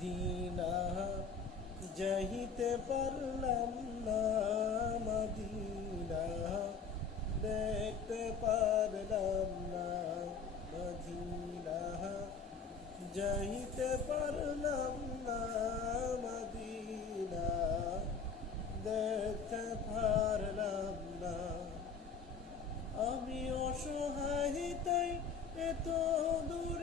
Medina যাইতে পারলাম না, মদিনা দেখতে পারলাম না, মদিনা যাইতে পারলাম না, মদিনা দেখতে পারলাম না। আমি অসহায় তাই এত দূর